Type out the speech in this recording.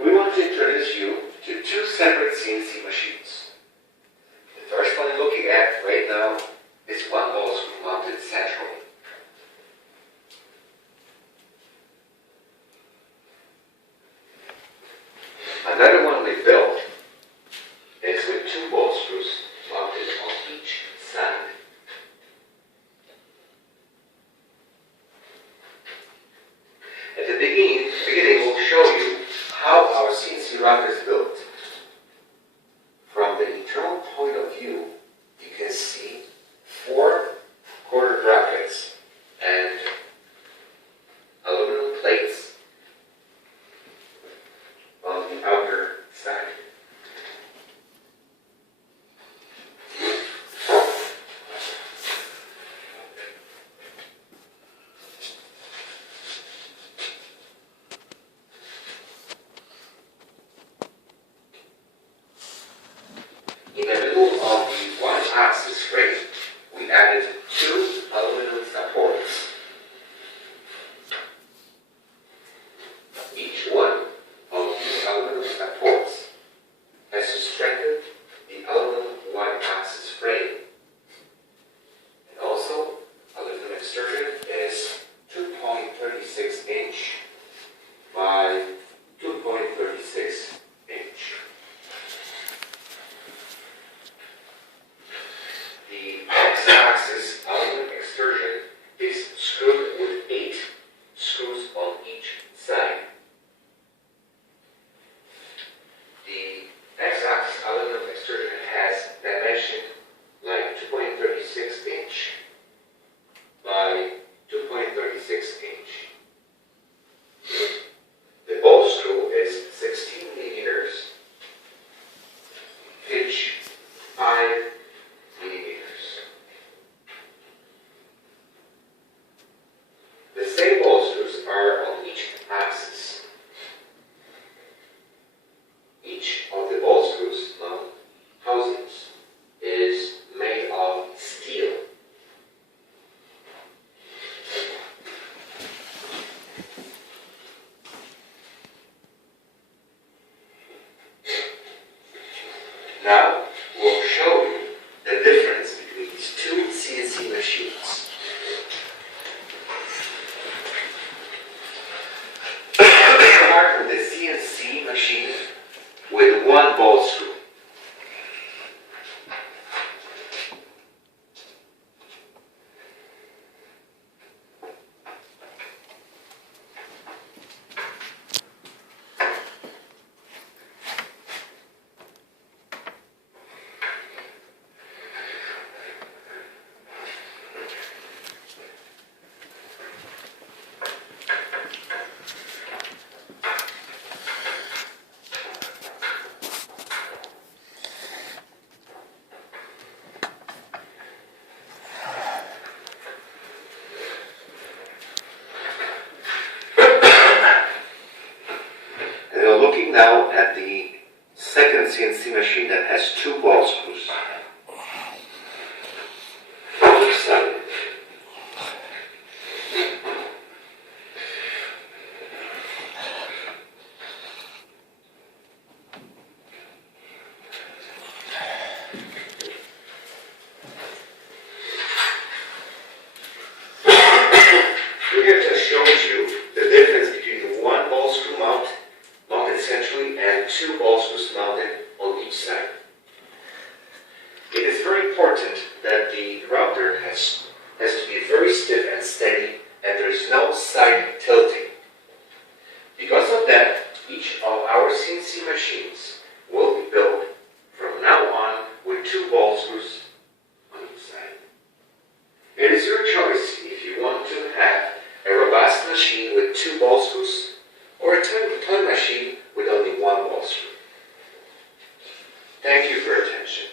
We want to introduce you to two separate CNC machines. The first one you're looking at right now is one ball screw mounted centrally. Another one we built is with two ball screws mounted on each side. At the beginning we'll show you how our CNC router is built. From the internal point of view, you can see 4 quarter brackets and aluminum plates on the outer side. In the middle of the one-axis frame, we added 2 aluminum supports. Each one of these aluminum supports has to strengthen the aluminum one-axis frame. And also, aluminum extrusion is 2.36 inch by 2.36 inch. The x-axis aluminum extrusion is screwed with 8 screws on each side. The x-axis aluminum extrusion has dimension like 2.36 inch by 2.36 inch. The ball screw is 16 millimeters, pitch 5 millimeters. The same ball screws are on each axis. Each of the ball screws housings is made of steel. Now we'll show you the difference between these two CNC machines. Start with the CNC machine with one ball screw. Looking now at the second CNC machine that has 2 ball screws on each side. We have just shown you the difference between one ball screw mounted centrally and 2 ball screws mounted on each side. It is very important that the router has to be very stiff and steady and there is no side tilting. Because of that, each of our CNC machines will be built from now on with 2 ball screws on each side. It is your choice if you want to have a robust machine with 2 ball screws or a toy machine with only 1 ball screw. Thank you for your attention.